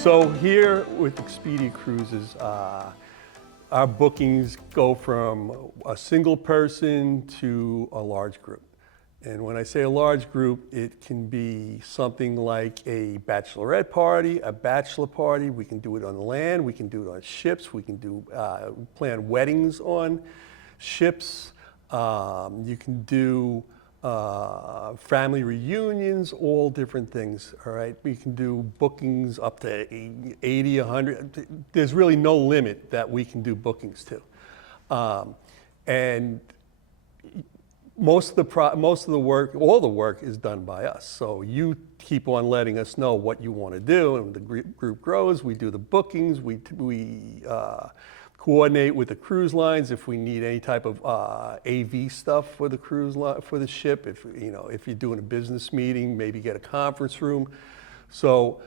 So here with Expedia Cruises, our bookings go from a single person to a large group. And when I say a large group, it can be something like a bachelorette party, a bachelor party. We can do it on land, we can do it on ships, we can do plan weddings on ships. You can do family reunions, all different things, all right? We can do bookings up to 80, 100. There's really no limit that we can do bookings to. And most of the work, all the work is done by us. So you keep on letting us know what you want to do, and the group grows. We do the bookings. We coordinate with the cruise lines if we need any type of AV stuff for the cruise line, for the ship. If you're doing a business meeting, maybe get a conference room. So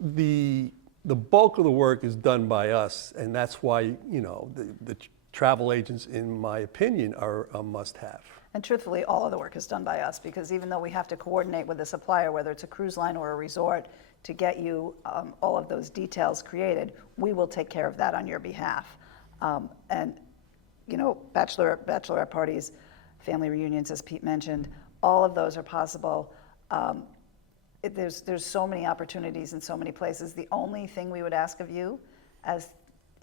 the bulk of the work is done by us, and that's why the travel agents, in my opinion, are a must-have. And truthfully, all of the work is done by us, because even though we have to coordinate with the supplier, whether it's a cruise line or a resort, to get you all of those details created, we will take care of that on your behalf. And bachelorette parties, family reunions, as Pete mentioned, all of those are possible. There's so many opportunities in so many places. The only thing we would ask of you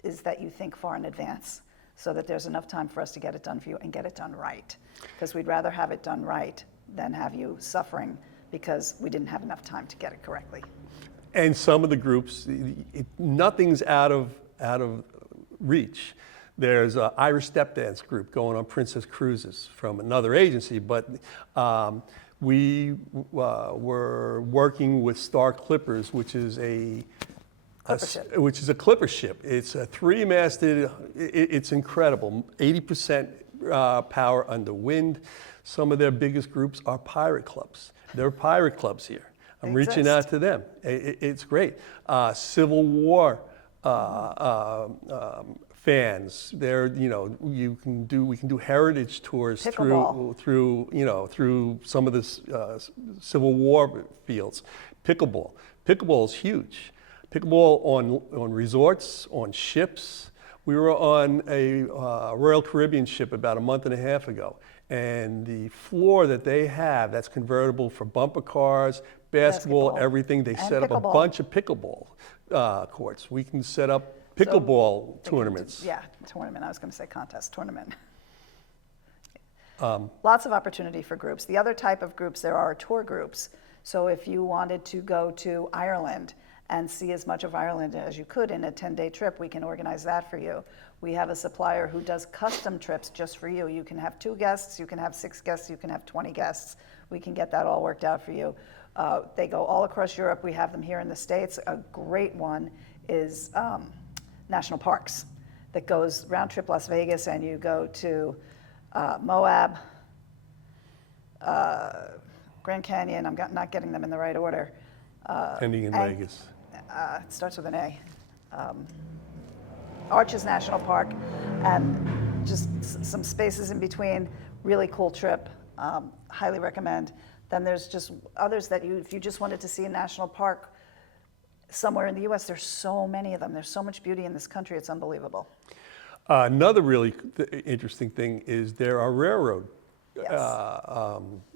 is that you think far in advance, so that there's enough time for us to get it done for you and get it done right. Because we'd rather have it done right than have you suffering because we didn't have enough time to get it correctly. And some of the groups, nothing's out of reach. There's an Irish step dance group going on Princess Cruises from another agency, but we were working with Star Clippers, which is a clipper ship. It's a 3-masted, it's incredible, 80% power under wind. Some of their biggest groups are pirate clubs. There are pirate clubs here. I'm reaching out to them. It's great. Civil War fans. We can do heritage tours through some of the Civil War fields. Pickleball. Pickleball is huge. Pickleball on resorts, on ships. We were on a Royal Caribbean ship about a month and a half ago, and the floor that they have, that's convertible for bumper cars, basketball, everything. They set up a bunch of pickleball courts. We can set up pickleball tournaments. Tournament. I was going to say contest, tournament. Lots of opportunity for groups. The other type of groups, there are tour groups. So if you wanted to go to Ireland and see as much of Ireland as you could in a 10-day trip, we can organize that for you. We have a supplier who does custom trips just for you. You can have 2 guests, you can have 6 guests, you can have 20 guests. We can get that all worked out for you. They go all across Europe. We have them here in the States. A great one is national parks that goes round trip Las Vegas, and you go to Moab, Grand Canyon. I'm not getting them in the right order. Ending in Vegas. It starts with an A. Arches National Park, and just some spaces in between. Really cool trip. Highly recommend. Then there's just others that if you just wanted to see a national park somewhere in the U.S., there's so many of them. There's so much beauty in this country. It's unbelievable. Another really interesting thing is there are railroad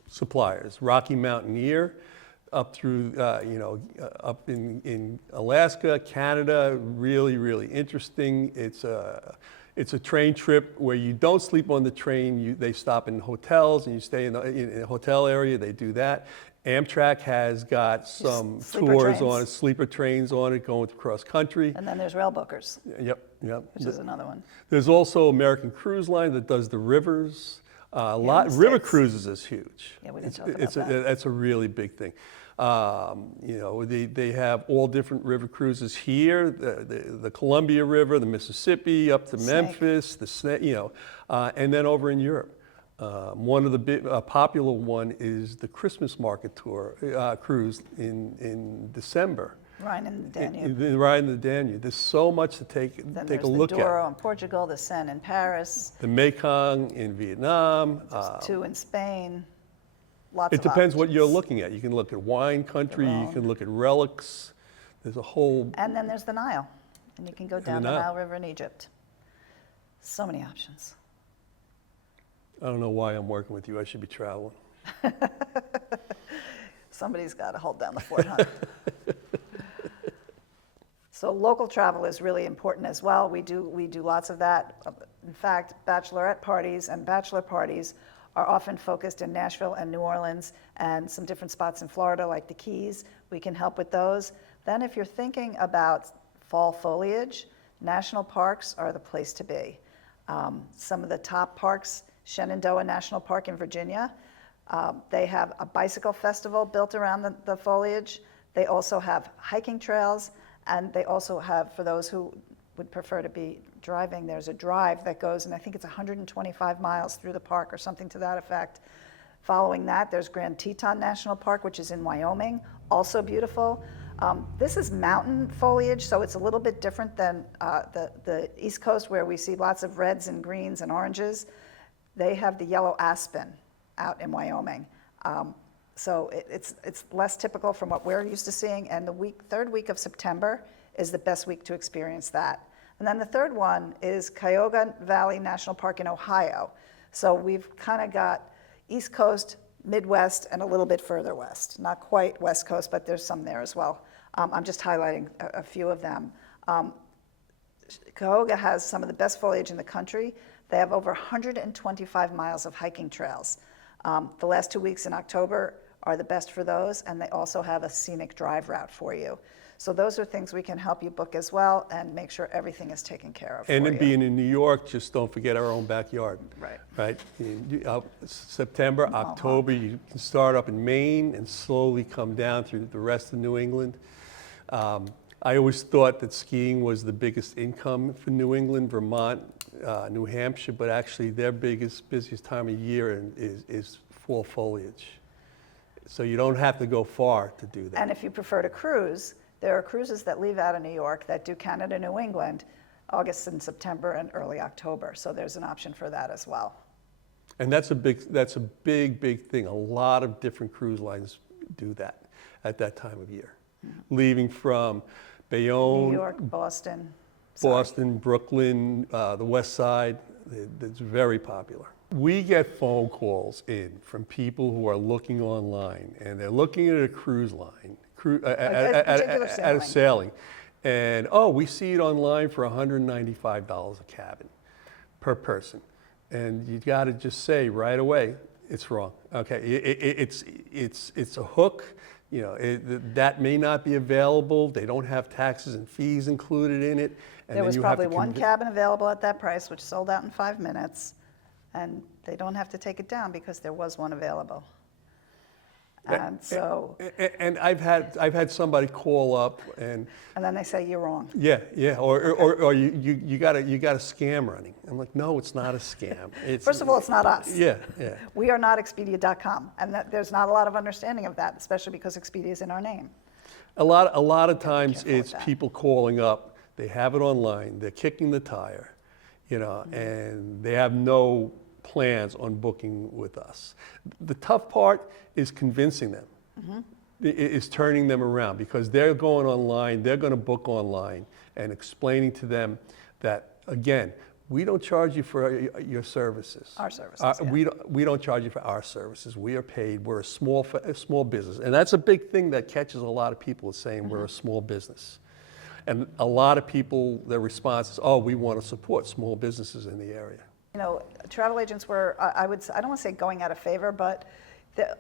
suppliers. Rocky Mountaineer, up through, up in Alaska, Canada, really, really interesting. It's a train trip where you don't sleep on the train. They stop in hotels and you stay in a hotel area. They do that. Amtrak has got some tours on it, sleeper trains on it, going across country. And then there's Rail Bookers. Yep. Which is another one. There's also American Cruise Line that does the rivers. River cruises is huge. Yeah, we didn't talk about that. That's a really big thing. They have all different river cruises here, the Columbia River, the Mississippi, up to Memphis, the Snake, and then over in Europe. One of the big popular one is the Christmas market tour cruise in December. Rhine and the Danube. The Rhine and the Danube. There's so much to take a look at. Then there's the Douro in Portugal, the Seine in Paris. The Mekong in Vietnam. There's 2 in Spain. It depends what you're looking at. You can look at wine country, you can look at relics. There's a whole, And then there's the Nile, and you can go down the Nile River in Egypt. So many options. I don't know why I'm working with you. I should be traveling. Somebody's got to hold down the fort, huh? So local travel is really important as well. We do lots of that. In fact, bachelorette parties and bachelor parties are often focused in Nashville and New Orleans and some different spots in Florida like the Keys. We can help with those. Then if you're thinking about fall foliage, national parks are the place to be. Some of the top parks, Shenandoah National Park in Virginia, they have a bicycle festival built around the foliage. They also have hiking trails, and they also have, for those who would prefer to be driving, there's a drive that goes, and I think it's 125 miles through the park or something to that effect. Following that, there's Grand Teton National Park, which is in Wyoming, also beautiful. This is mountain foliage, so it's a little bit different than the East Coast where we see lots of reds and greens and oranges. They have the yellow aspen out in Wyoming. So it's less typical from what we're used to seeing, and the third week of September is the best week to experience that. And then the third one is Cuyahoga Valley National Park in Ohio. So we've kind of got East Coast, Midwest, and a little bit further west. Not quite West Coast, but there's some there as well. I'm just highlighting a few of them. Cuyahoga has some of the best foliage in the country. They have over 125 miles of hiking trails. The last 2 weeks in October are the best for those, and they also have a scenic drive route for you. So those are things we can help you book as well and make sure everything is taken care of. and for then you. being in New York, just don't forget our own backyard. Right. Right? September, October, you can start up in Maine and slowly come down through the rest of New England. I always thought that skiing was the biggest income for New England, Vermont, New Hampshire, but actually their busiest time of year is fall foliage. So you don't have to go far to do that. And if you prefer to cruise, there are cruises that leave out of New York that do Canada, New England, August and September and early October. So there's an option for that as well. And that's a big thing. A lot of different cruise lines do that at that time of year. Leaving from Bayonne, New York, Boston. Boston, Brooklyn, the West Side, it's very popular. We get phone calls in from people who are looking online, and they're looking at a cruise line, at a sailing, and we see it online for $195 a cabin per person, and you got to just say right away, it's wrong. Okay, it's a hook. You know, that may not be available. They don't have taxes and fees included in it. And There then was you have probably to one cabin available at that price, which sold out in 5 minutes, and they don't have to take it down because there was one available. And so, And I've had somebody call up and then they say you're wrong. or you got a scam running. I'm like, no, it's not a scam. First of all, it's not us. Yeah. We are not Expedia.com, and there's not a lot of understanding of that, especially because Expedia is in our name. A lot of times careful with it's that. people calling up. They have it online. They're kicking the tire, and they have no plans on booking with us. The tough part is convincing them, is turning them around, because they're going online, they're going to book online, and explaining to them that, again, we don't charge you for your services. Our services, yeah. We don't charge you for our services. We are paid. We're a small business. And that's a big thing that catches a lot of people, is saying we're a small business. And a lot of people, their response is, we want to support small businesses in the area. You know, travel agents were, I don't want to say going out of favor, but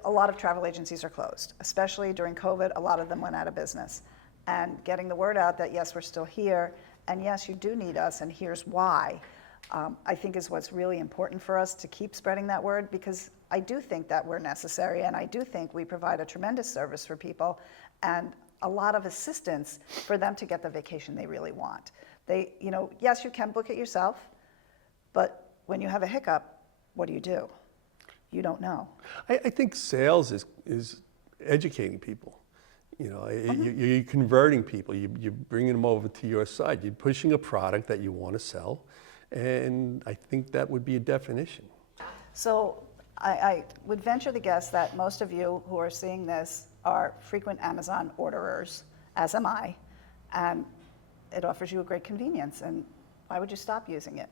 a lot of travel agencies are closed, especially during COVID. A lot of them went out of business. And getting the word out that, yes, we're still here, and yes, you do need us, and here's why, I think is what's really important for us to keep spreading that word, because I do think that we're necessary, and I do think we provide a tremendous service for people and a lot of assistance for them to get the vacation they really want. Yes, you can book it yourself, but when you have a hiccup, what do? You don't know. I think sales is educating people. You're converting people. You're bringing them over to your side. You're pushing a product that you want to sell, and I think that would be a definition. So I would venture to guess that most of you who are seeing this are frequent Amazon orderers, as am I. And it offers you a great convenience, and why would you stop using it?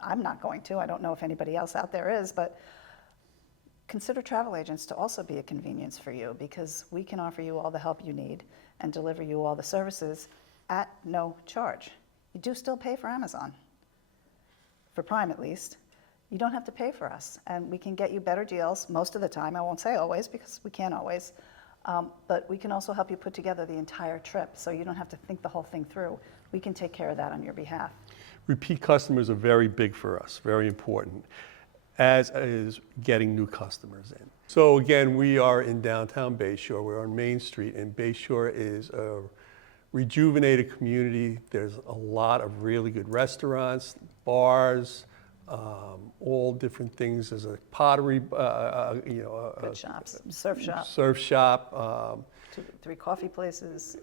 I'm not going to. I don't know if anybody else out there is, but consider travel agents to also be a convenience for you, because we can offer you all the help you need and deliver you all the services at no charge. You do still pay for Amazon, for Prime at least. You don't have to pay for us, and we can get you better deals most of the time. I won't say always, because we can't always, but we can also help you put together the entire trip, so you don't have to think the whole thing through. We can take care of that on your behalf. Repeat customers are very big for us, very important, as is getting new customers in. So again, we are in downtown Bayshore. We're on Main Street, and Bayshore is a rejuvenated community. There's a lot of really good restaurants, bars, all different things. There's a pottery, Good shops, surf shop, surf shop. 3 coffee places.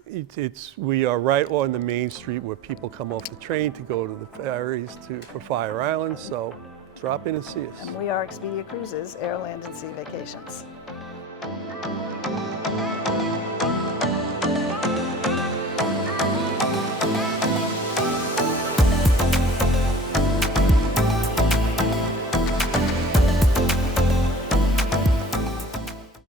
We are right on the main street where people come off the train to go to the ferries for Fire Island. So drop in and see us. And we are Expedia Cruises, Air, Land, and Sea Vacations.